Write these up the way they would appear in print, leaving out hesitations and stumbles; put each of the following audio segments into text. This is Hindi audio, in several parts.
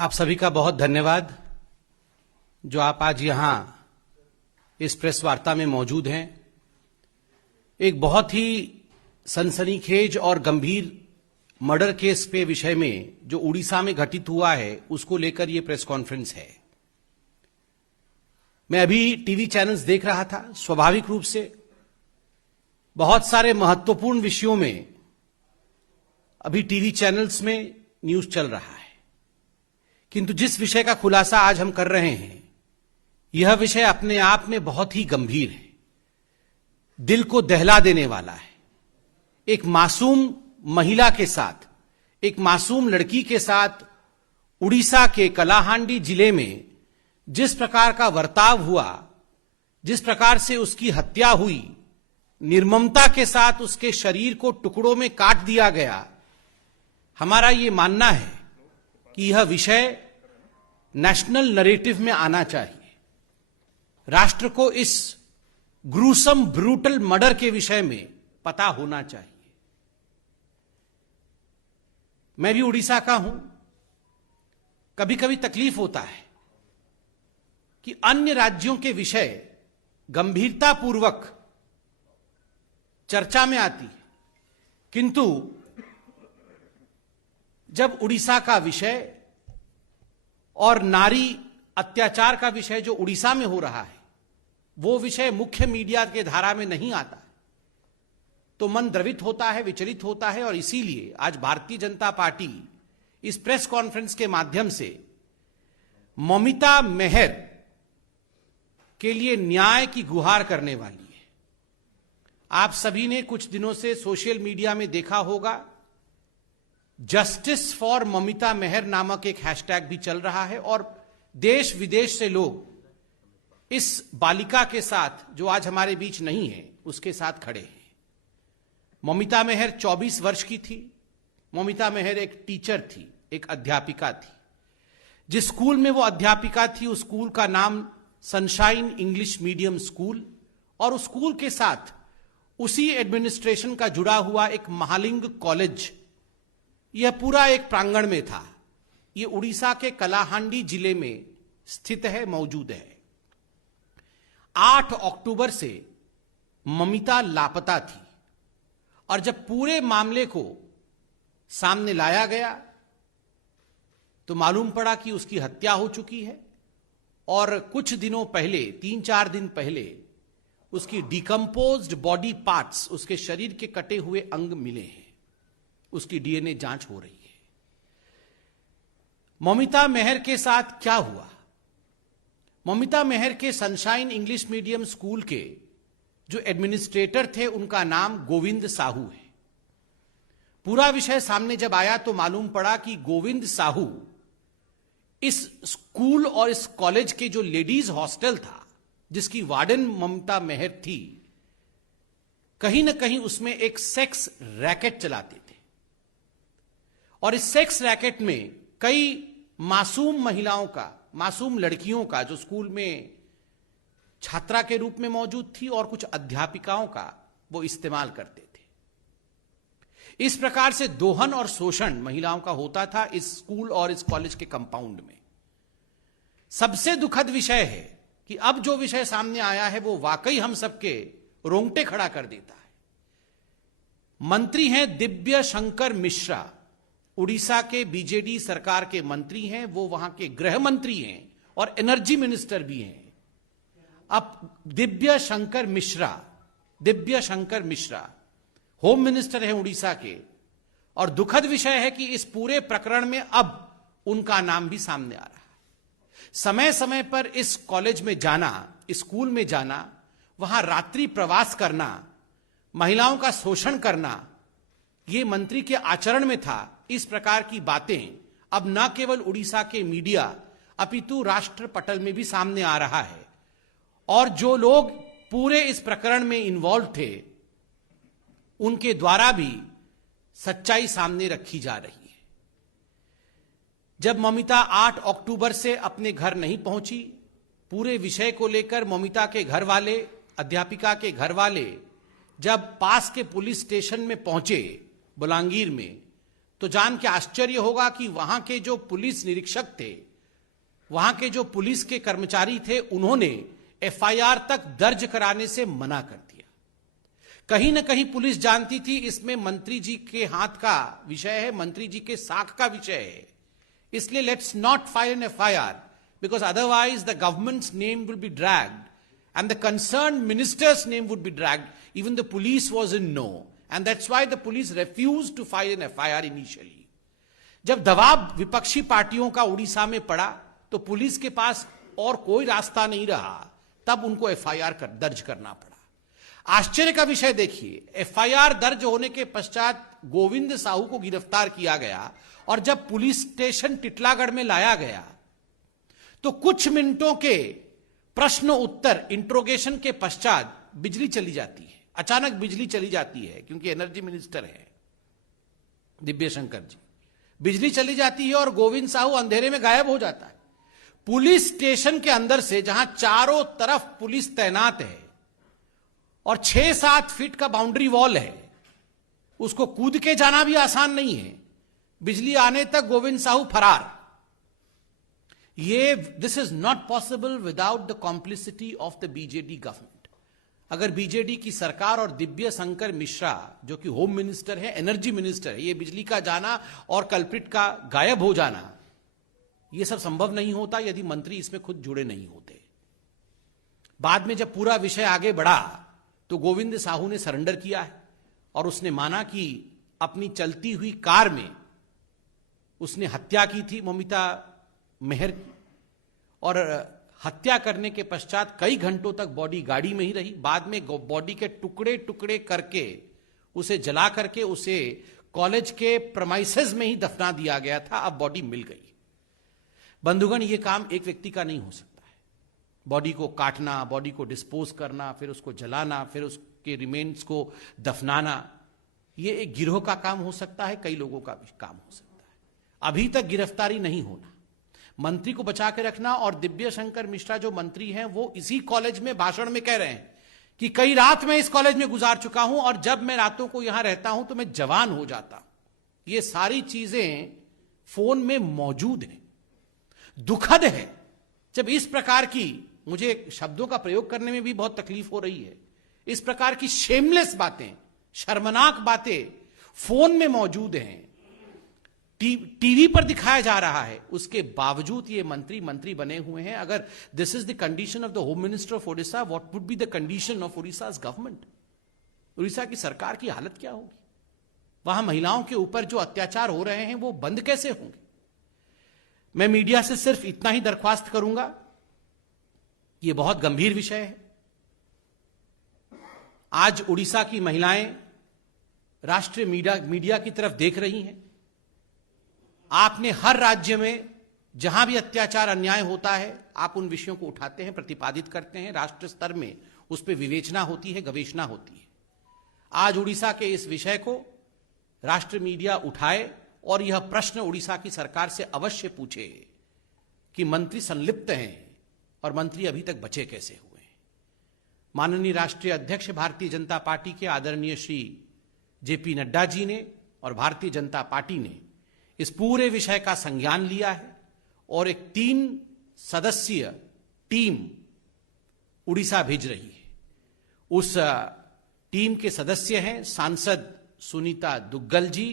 आप सभी का बहुत धन्यवाद जो आप आज यहां इस प्रेस वार्ता में मौजूद हैं। एक बहुत ही सनसनीखेज और गंभीर मर्डर केस पे विषय में जो उड़ीसा में घटित हुआ है उसको लेकर यह प्रेस कॉन्फ्रेंस है। मैं अभी टीवी चैनल्स देख रहा था। स्वाभाविक रूप से बहुत सारे महत्वपूर्ण विषयों में अभी टीवी चैनल्स में न्यूज चल रहा है, किंतु जिस विषय का खुलासा आज हम कर रहे हैं यह विषय अपने आप में बहुत ही गंभीर है, दिल को दहला देने वाला है। एक मासूम महिला के साथ, एक मासूम लड़की के साथ उड़ीसा के कलाहांडी जिले में जिस प्रकार का बर्ताव हुआ, जिस प्रकार से उसकी हत्या हुई, निर्ममता के साथ उसके शरीर को टुकड़ों में काट दिया गया, हमारा यह मानना है कि यह विषय नेशनल नरेटिव में आना चाहिए। राष्ट्र को इस ग्रूसम ब्रूटल मर्डर के विषय में पता होना चाहिए। मैं भी उड़ीसा का हूं। कभी कभी तकलीफ होता है कि अन्य राज्यों के विषय गंभीरतापूर्वक चर्चा में आती है, किंतु जब उड़ीसा का विषय और नारी अत्याचार का विषय जो उड़ीसा में हो रहा है वो विषय मुख्य मीडिया के धारा में नहीं आता तो मन द्रवित होता है, विचलित होता है। और इसीलिए आज भारतीय जनता पार्टी इस प्रेस कॉन्फ्रेंस के माध्यम से ममिता मेहर के लिए न्याय की गुहार करने वाली है। आप सभी ने कुछ दिनों से सोशल मीडिया में देखा होगा, जस्टिस फॉर ममिता मेहर नामक एक हैशटैग भी चल रहा है और देश विदेश से लोग इस बालिका के साथ, जो आज हमारे बीच नहीं है, उसके साथ खड़े हैं। ममिता मेहर 24 वर्ष की थी। ममिता मेहर एक टीचर थी, एक अध्यापिका थी। जिस स्कूल में वो अध्यापिका थी उस स्कूल का नाम सनशाइन इंग्लिश मीडियम स्कूल, और उस स्कूल के साथ उसी एडमिनिस्ट्रेशन का जुड़ा हुआ एक महालिंग कॉलेज, यह पूरा एक प्रांगण में था। यह उड़ीसा के कलाहांडी जिले में स्थित है, मौजूद है। 8 अक्टूबर से ममिता लापता थी और जब पूरे मामले को सामने लाया गया तो मालूम पड़ा कि उसकी हत्या हो चुकी है और कुछ दिनों पहले, 3-4 दिन पहले, उसकी डिकम्पोज्ड बॉडी पार्ट्स, उसके शरीर के कटे हुए अंग मिले हैं। उसकी डीएनए जांच हो रही है। ममिता मेहर के साथ क्या हुआ? ममिता मेहर के सनशाइन इंग्लिश मीडियम स्कूल के जो एडमिनिस्ट्रेटर थे उनका नाम गोविंद साहू है। पूरा विषय सामने जब आया तो मालूम पड़ा कि गोविंद साहू इस स्कूल और इस कॉलेज के जो लेडीज हॉस्टल था, जिसकी वार्डन ममिता मेहर थी, कहीं ना कहीं उसमें एक सेक्स रैकेट चलाते थे और इस सेक्स रैकेट में कई मासूम महिलाओं का, मासूम लड़कियों का, जो स्कूल में छात्रा के रूप में मौजूद थी, और कुछ अध्यापिकाओं का वो इस्तेमाल करते थे। इस प्रकार से दोहन और शोषण महिलाओं का होता था इस स्कूल और इस कॉलेज के कंपाउंड में। सबसे दुखद विषय है कि अब जो विषय सामने आया है वो वाकई हम सबके रोंगटे खड़ा कर देता है। मंत्री हैं दिव्य शंकर मिश्रा, उड़ीसा के बीजेडी सरकार के मंत्री हैं। वो वहां के गृह मंत्री हैं और एनर्जी मिनिस्टर भी हैं। अब दिव्य शंकर मिश्रा होम मिनिस्टर हैं उड़ीसा के, और दुखद विषय है कि इस पूरे प्रकरण में अब उनका नाम भी सामने आ रहा है। समय समय पर इस कॉलेज में जाना, इस स्कूल में जाना, वहां रात्रि प्रवास करना, महिलाओं का शोषण करना, यह मंत्री के आचरण में था। इस प्रकार की बातें अब न केवल उड़ीसा के मीडिया अपितु राष्ट्र पटल में भी सामने आ रहा है, और जो लोग पूरे इस प्रकरण में इन्वॉल्व थे उनके द्वारा भी सच्चाई सामने रखी जा रही है। जब ममिता 8 अक्टूबर से अपने घर नहीं पहुंची, पूरे विषय को लेकर ममिता के घर वाले, अध्यापिका के घर वाले जब पास के पुलिस स्टेशन में पहुंचे बलांगीर में, तो जान के आश्चर्य होगा कि वहां के जो पुलिस निरीक्षक थे, वहां के जो पुलिस के कर्मचारी थे, उन्होंने एफआईआर तक दर्ज कराने से मना कर दिया। कहीं ना कहीं पुलिस जानती थी इसमें मंत्री जी के हाथ का विषय है, मंत्री जी के साख का विषय है, इसलिए let's not file an FIR because otherwise the governments name will be dragged and the concerned minister's name would be dragged. Even the police was in no, and that's why the police refused to file an FIR initially. जब दबाव विपक्षी पार्टियों का उड़ीसा में पड़ा तो पुलिस के पास और कोई रास्ता नहीं रहा, तब उनको एफआईआर दर्ज करना पड़ा। आश्चर्य का विषय देखिए, एफआईआर दर्ज होने के पश्चात गोविंद साहू को गिरफ्तार किया गया और जब पुलिस स्टेशन टिटलागढ़ में लाया गया तो कुछ मिनटों के प्रश्न उत्तर इंट्रोगेशन के पश्चात बिजली चली जाती है। अचानक बिजली चली जाती है क्योंकि एनर्जी मिनिस्टर है दिव्य शंकर जी। बिजली चली जाती है और गोविंद साहू अंधेरे में गायब हो जाता है। पुलिस स्टेशन के अंदर से, जहां चारों तरफ पुलिस तैनात है और 6-7 फीट का बाउंड्री वॉल है, उसको कूद के जाना भी आसान नहीं है। बिजली आने तक गोविंद साहू फरार। This is not possible without the complicity of the BJD government. अगर बीजेडी की सरकार और दिव्य शंकर मिश्रा जो कि होम मिनिस्टर है, एनर्जी मिनिस्टर है, ये बिजली का जाना और कल्प्रिट का गायब हो जाना, यह सब संभव नहीं होता यदि मंत्री इसमें खुद जुड़े नहीं होते। बाद में जब पूरा विषय आगे बढ़ा तो गोविंद साहू ने सरेंडर किया है और उसने माना कि अपनी चलती हुई कार में उसने हत्या की थी ममिता मेहर की, और हत्या करने के पश्चात कई घंटों तक बॉडी गाड़ी में ही रही। बाद में बॉडी के टुकड़े टुकड़े करके उसे जला करके उसे कॉलेज के प्रमाइसेस में ही दफना दिया गया था। अब बॉडी मिल गई। बंधुगण, यह काम एक व्यक्ति का नहीं हो सकता है। बॉडी को काटना, बॉडी को डिस्पोज करना, फिर उसको जलाना, फिर उसके रिमेन्स को दफनाना, यह एक गिरोह का काम हो सकता है, कई लोगों का भी काम हो सकता है। अभी तक गिरफ्तारी नहीं होना, मंत्री को बचा के रखना। और दिव्य शंकर मिश्रा जो मंत्री हैं वो इसी कॉलेज में भाषण में कह रहे हैं कि कई रात मैं इस कॉलेज में गुजार चुका हूं और जब मैं रातों को यहां रहता हूं तो मैं जवान हो जाता हूं। ये सारी चीजें फोन में मौजूद हैं। दुखद है जब इस प्रकार की, मुझे शब्दों का प्रयोग करने में भी बहुत तकलीफ हो रही है, इस प्रकार की शेमलेस बातें, शर्मनाक बातें फोन में मौजूद हैं, टीवी पर दिखाया जा रहा है, उसके बावजूद ये मंत्री बने हुए हैं। अगर this is the condition of the home minister of Odisha, what would be the condition of Odisha's government? Orissa की सरकार की हालत क्या होगी? वहां महिलाओं के ऊपर जो अत्याचार हो रहे हैं वो बंद कैसे होंगे? मैं मीडिया से सिर्फ इतना ही दरख्वास्त करूंगा, यह बहुत गंभीर विषय है। आज उड़ीसा की महिलाएं राष्ट्रीय मीडिया की तरफ देख रही हैं। आपने हर राज्य में जहां भी अत्याचार अन्याय होता है, आप उन विषयों को उठाते हैं, प्रतिपादित करते हैं, राष्ट्र स्तर में उस पर विवेचना होती है, गवेषणा होती है। आज उड़ीसा के इस विषय को राष्ट्र मीडिया उठाए और यह प्रश्न उड़ीसा की सरकार से अवश्य पूछे कि मंत्री संलिप्त हैं और मंत्री अभी तक बचे कैसे हुए हैं। माननीय राष्ट्रीय अध्यक्ष भारतीय जनता पार्टी के आदरणीय श्री जेपी नड्डा जी ने और भारतीय जनता पार्टी ने इस पूरे विषय का संज्ञान लिया है और एक 3 सदस्यीय टीम उड़ीसा भेज रही है। उस टीम के सदस्य हैं सांसद सुनीता दुग्गल जी,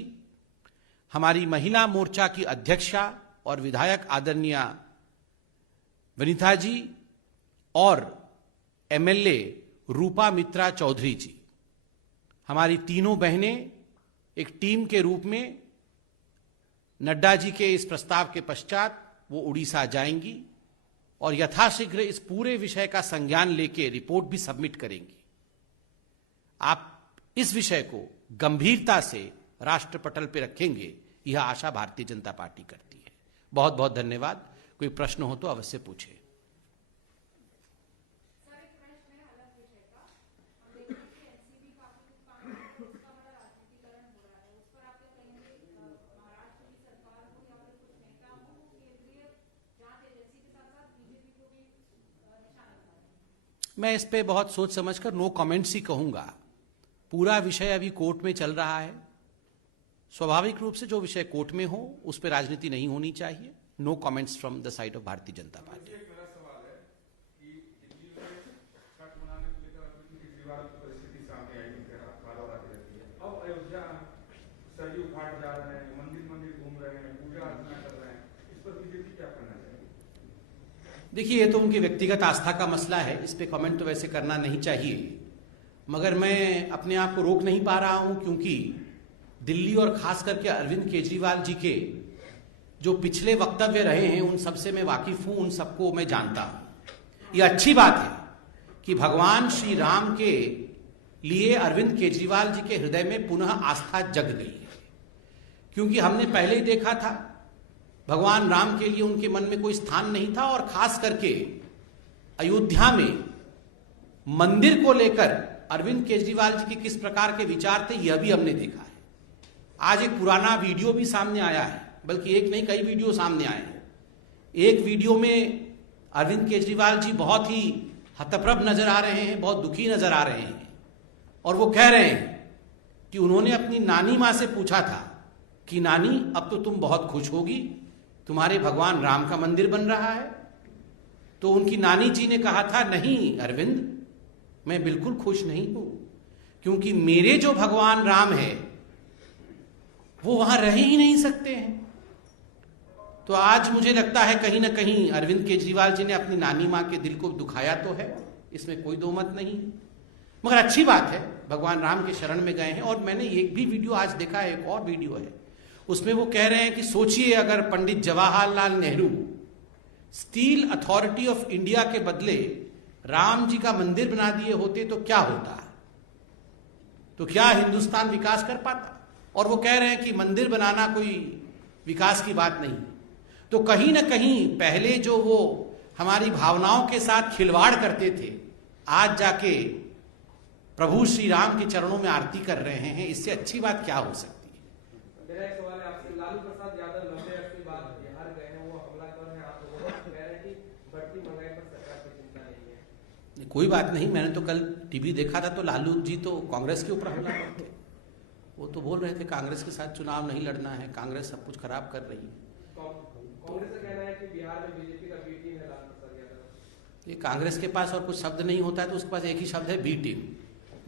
हमारी महिला मोर्चा की अध्यक्षा और विधायक आदरणीय वनिता जी और एमएलए रूपा मित्रा चौधरी जी। हमारी तीनों बहनें एक टीम के रूप में नड्डा जी के इस प्रस्ताव के पश्चात वो उड़ीसा जाएंगी और यथाशीघ्र इस पूरे विषय का संज्ञान लेके रिपोर्ट भी सबमिट करेंगी। आप इस विषय को गंभीरता से राष्ट्र पटल पर रखेंगे, यह आशा भारतीय जनता पार्टी करती है। बहुत बहुत धन्यवाद। कोई प्रश्न हो तो अवश्य पूछे। मैं इस पे बहुत सोच समझकर नो कमेंट्स ही कहूंगा। पूरा विषय अभी कोर्ट में चल रहा है स्वाभाविक रूप से जो विषय कोर्ट में हो उस पर राजनीति नहीं होनी चाहिए। No comments from the side of Bharatiya Janata party. मेरा सवाल है कि दिल्ली में छठ मनाने को लेकर अभी केजरीवाल की परिस्थिति सामने आई है, बार बार आती रहती है। अब अयोध्या सरयू घाट जा रहे हैं, मंदिर मंदिर घूम रहे हैं, पूजा अर्चना कर रहे हैं, इस पर बीजेपी क्या करना चाहिए? देखिए, ये तो उनकी व्यक्तिगत आस्था का मसला है, इस पे कमेंट तो वैसे करना नहीं चाहिए, मगर मैं अपने आप को रोक नहीं पा रहा हूं क्योंकि दिल्ली और खास करके अरविंद केजरीवाल जी के जो पिछले वक्तव्य रहे हैं उन सबसे मैं वाकिफ हूं, उन सबको मैं जानता हूं। यह अच्छी बात है कि भगवान श्री राम के लिए अरविंद केजरीवाल जी के हृदय में पुनः आस्था जग गई है, क्योंकि हमने पहले ही देखा था भगवान राम के लिए उनके मन में कोई स्थान नहीं था, और खास करके अयोध्या में मंदिर को लेकर अरविंद केजरीवाल जी के किस प्रकार के विचार थे यह भी हमने देखा है। आज एक पुराना वीडियो भी सामने आया है, बल्कि एक नहीं कई वीडियो सामने आए हैं। एक वीडियो में अरविंद केजरीवाल जी बहुत ही हतप्रभ नजर आ रहे हैं, बहुत दुखी नजर आ रहे हैं, और वो कह रहे हैं कि उन्होंने अपनी नानी मां से पूछा था कि नानी अब तो तुम बहुत खुश होगी, तुम्हारे भगवान राम का मंदिर बन रहा है। तो उनकी नानी जी ने कहा था, नहीं अरविंद, मैं बिल्कुल खुश नहीं हूं, क्योंकि मेरे जो भगवान राम है वो वहां रह ही नहीं सकते हैं। तो आज मुझे लगता है कहीं ना कहीं अरविंद केजरीवाल जी ने अपनी नानी मां के दिल को दुखाया तो है, इसमें कोई दो मत नहीं, मगर अच्छी बात है भगवान राम के शरण में गए हैं। और मैंने एक भी वीडियो आज देखा है, एक और वीडियो है, उसमें वो कह रहे हैं कि सोचिए अगर Pandit Jawaharlal Nehru Steel Authority of India के बदले राम जी का मंदिर बना दिए होते तो क्या होता, तो क्या हिंदुस्तान विकास कर पाता। और वो कह रहे हैं कि मंदिर बनाना कोई विकास की बात नहीं। तो कहीं ना कहीं पहले जो वो हमारी भावनाओं के साथ खिलवाड़ करते थे, आज जाके प्रभु श्री राम के चरणों में आरती कर रहे हैं, इससे अच्छी बात क्या हो सकती है। मेरा एक सवाल है आपसे, लालू प्रसाद यादव 90 वर्ष के बाद बिहार गए हैं, वो हमलावर हैं, आप वो कह रहे हैं कि बढ़ती महंगाई पर सरकार की चिंता नहीं है। कोई बात नहीं, मैंने तो कल टीवी देखा था तो लालू जी तो कांग्रेस के ऊपर हमला करते थे। वो तो बोल रहे थे कांग्रेस के साथ चुनाव नहीं लड़ना है, कांग्रेस सब कुछ खराब कर रही है। कांग्रेस का कहना है कि बिहार में बीजेपी का बी टीम है लालू प्रसाद यादव। ये कांग्रेस के पास और कुछ शब्द नहीं होता है तो उसके पास एक ही शब्द है, बी टीम।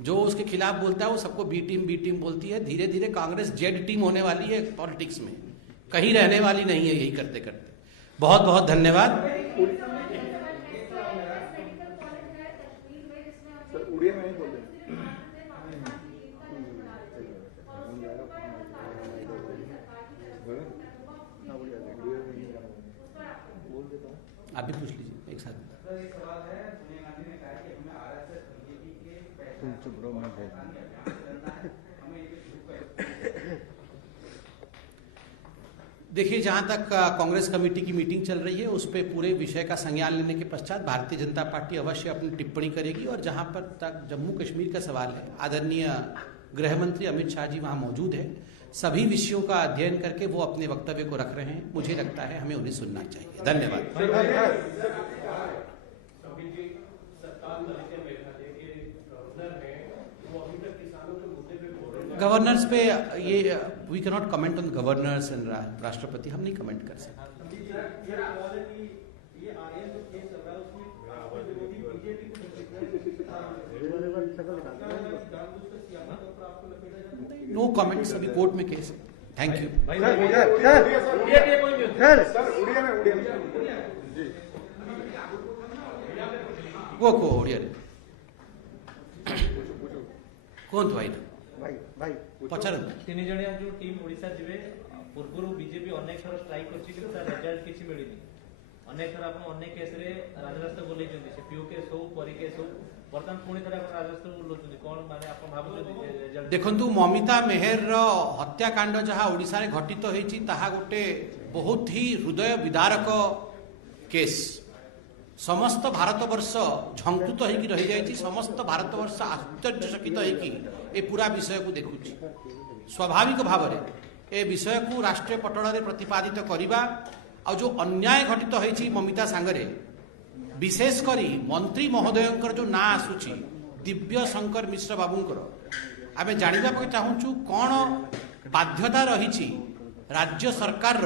जो उसके खिलाफ बोलता है वो सबको बी टीम बोलती है। धीरे धीरे कांग्रेस जेड टीम होने वाली है पॉलिटिक्स में, कहीं रहने वाली नहीं है यही करते करते। बहुत बहुत धन्यवाद। आप भी पूछ लीजिए एक साथ। एक सवाल है, सोनिया गांधी ने कहा कि हमें आरएसएस बीजेपी के देखिए, जहां तक कांग्रेस कमेटी की मीटिंग चल रही है उस पर पूरे विषय का संज्ञान लेने के पश्चात भारतीय जनता पार्टी अवश्य अपनी टिप्पणी करेगी। और जहां पर तक जम्मू कश्मीर का सवाल है, आदरणीय गृह मंत्री अमित शाह जी वहां मौजूद है, सभी विषयों का अध्ययन करके वो अपने वक्तव्य को रख रहे हैं। मुझे लगता है हमें उन्हें सुनना चाहिए। धन्यवाद। गवर्नर्स पे ये we can not comment on governors and राष्ट्रपति, हम नहीं कमेंट कर सकते। नो कमेंट्स, अभी कोर्ट में केस है। Thank you. वो को ओडिया कौन भाई भाई पचारନ୍ତୁ। तीन जणिया जो टीम ओडिशा जिवे पूर्व बीजेपी अनेक थर स्ट्राइक करछि कि तार रिजल्ट किछि मिलिनी। अनेक थर आपण अनेक केस रे राजरास्ता बोलै जंदी से पीओ केस हो परी केस हो, वर्तमान पुणी थर आपण राजरास्ता बोलुछन कोन माने आपण भाबुछन रिजल्ट। देखंतु ममिता मेहर रो हत्याकांड जहां ओडिशा रे घटित होईची ताहा गोटे बहुत ही हृदय विदारक केस। समस्त भारतवर्ष झंकृत होइकी रहि जाइछि, समस्त भारतवर्ष आश्चर्यचकित होइकी ए पूरा विषय को देखुछि। स्वाभाविक भाव में ए विषय को राष्ट्रीय पटल में प्रतिपादित करवा आ जो अन्याय घटित होइछि ममिता सांगरे, विशेषकर मंत्री महोदयंकर जो ना आसुछि दिव्य शंकर मिश्र बाबूंकर, आमे जानिबा चाहूछु कौन बाध्यता रही राज्य सरकार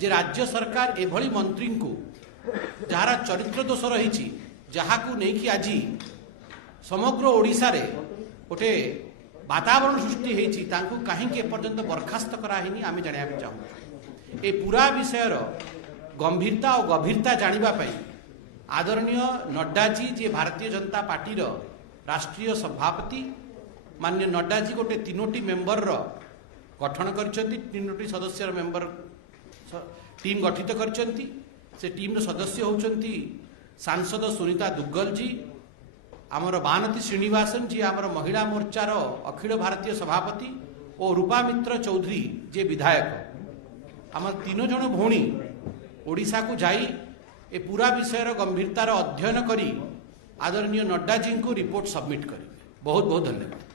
जे राज्य सरकार एभली मंत्री को जार चरित्र दोष रही जहाँ नहीं आज समग्र ओडिशा रे गोटे वातावरण सृष्टि होती कहीं एपर्यंत बर्खास्त कराही आम जाना चाहूँ ए पूरा विषयर गंभीरता और गभीरता जानापी आदरणीय नड्डा जी जे भारतीय जनता पार्टी राष्ट्रीय सभापति माननीय नड्डा जी गोटे 3टी मेंबर गठन कर 3टी सदस्य मेंबर टीम गठित कर टीम सदस्य होती सांसद सुनीता दुग्गल जी आमर बानती श्रीनिवासन जी आमर महिला मोर्चार अखिल भारतीय सभापति और रूपा मित्र चौधरी जे विधायक आम 3 जन भौणी ओडिशा को जाई ए पूरा विषयर गंभीरतार अध्ययन करी आदरणीय नड्डा जी को रिपोर्ट सबमिट करेंगे। बहुत बहुत धन्यवाद।